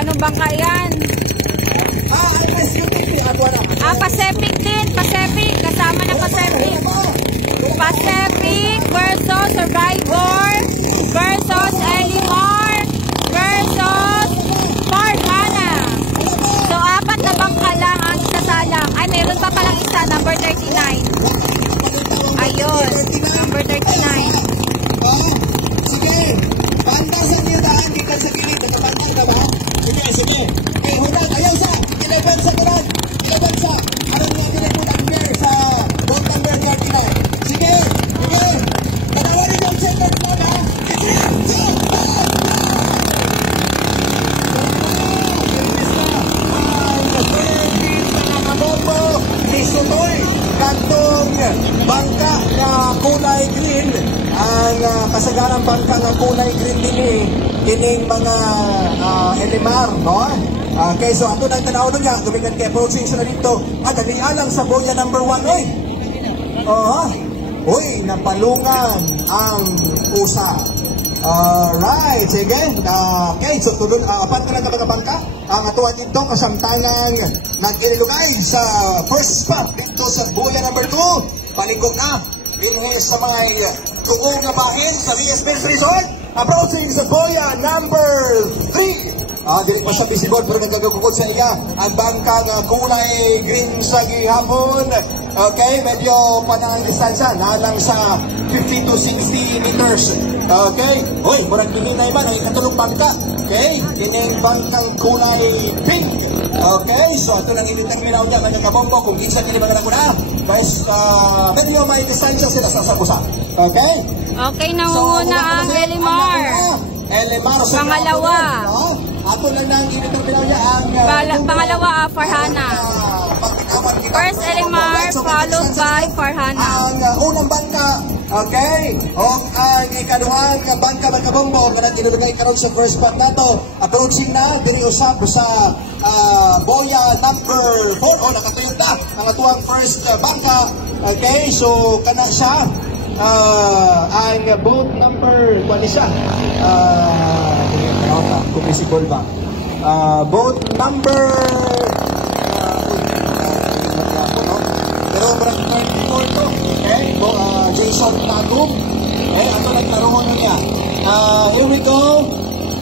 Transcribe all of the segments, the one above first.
Anong bangka yan? Pacific din. Pacific. Kasama na Pacific. Pacific versus Survivor versus Elimar versus Farhana. So, 4 na bangka lang ang isasalang. Ay, meron pa palang isa. Number 39. Ayun. Number 39. Sige. Banda sa niyo daan. Dito sa gilid. Nakabanda ka ba? Sige, sige. Okay, hudan. Ayaw sa. 11 sa kulan. 11 sa. Anong nga kinipunan here sa boat number 39. Sige. Sige. Panawarin yung second mo na. Isutoy kantong bangka na kulay green ang kasagarang bangka na kulay green din kining mga Elimar, no? Okay, so ato nang tanaw nun niya, gumigan kay approaching siya na dito. Dalian lang sa boya number 1, oy! Uy, napalungan ang usa. Alright, sige. Okay, so tulun, apat ka lang ka bangka. Ang atuan dito, kasamtangan nag-ilugay sa first spot dito sa boya number 2. Palingkod na. Yun sa may tuong na bahin sa VS Beach Resort. Approaching sa boya number 3. Dili pa siya visible pero nagagagukod sa iya ang bangka na kulay green sa gihapon. Okay, medyo panang distansya nalang sa 50 to 60 meters. Okay, hoy, murag gihinay man ang ikatulong bangka. Okay, kining bangkang kulay pink. Okay, so ito lang itinerminaw niya mga kabombo kung isa kini mga nakuna. Guys, medyo may distansya sila sa sabusa. Okay? Okay, nanguna ang Elimar. Elimar sa pangalawa. Ato lang nang itinerminaw niya ang pangalawa, Farhana. First Elimar, followed by Farhana. Ang unang bangka, okay? O ang ikaduhang bangka magkabombo kanang inulugay karon sa first spot nato. Approaching na diri usab sa boya number 4. Nakatuyog na ang atuang first bangka. Okay, so kana siya ang boat number 1 siya. Kung visible ba? Boat number pero marang 34 to. Okay? Jason Tagum. Okay, ato nagtaroon na niya. Here we go.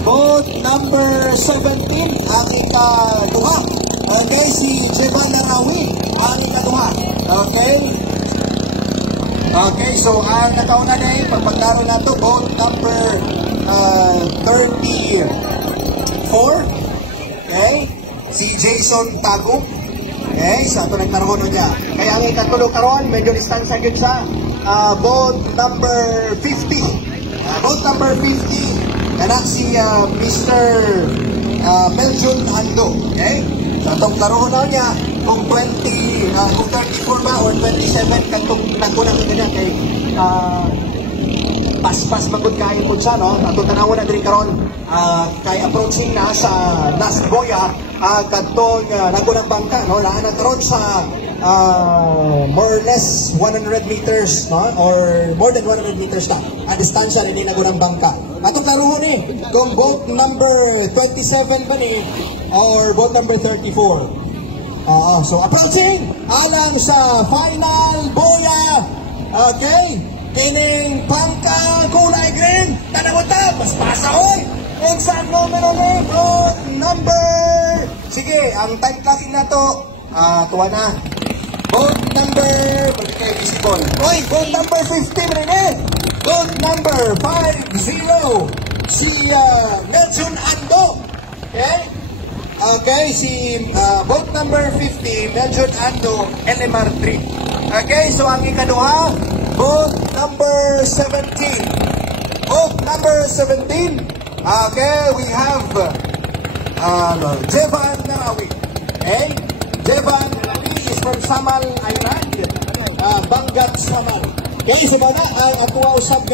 Boat number 17. Ang ikaduha. Okay, si Jevan Narawi. Ang ikaduha. Okay? Okay, so ang nakauna na yung pagpagdaro na to, boat number 34. Okay? Si Jason Tagum. Okay, so ito nagtaroon niya. Kaya ang ikatulo karon, medyo distansya yun sa boat number 50. Boat number 50, anak si Mr. Meljon Ando. Okay? So itong taroon na niya, kung 20, kung 34 ba or 27, katong nagkunang niya kay pas-pas magod kain po siya, no? Atong tanawon na din karon kay approaching na sa last boya katong nagunang bangka, no? Laan na karon sa more or less 100 meters, no? Or more than 100 meters na ang distansya rin nagunang bangka. Atong taruhon kung boat number 27 ba ni or boat number 34. So approaching alang sa final boya. Okay, kining bangka kulay green, tanagutab, mas pasahoy. Exam numero boat number, sige, ang time clocking na to, tuwa na. Boat number, okay, visible. Oy, boat number 50 rin boat number 50, si Nelson Ando. Okay? Okay, si boat number 50, Meljon Ando, Elimar 3. Okay, so ang ikaduha, boat number 17. Boat number 17, okay, we have Jevan Narawi. Okay? Jevan Narawi is from Samal Island, Bangat Samal. Okay, so mga ay atuwa usab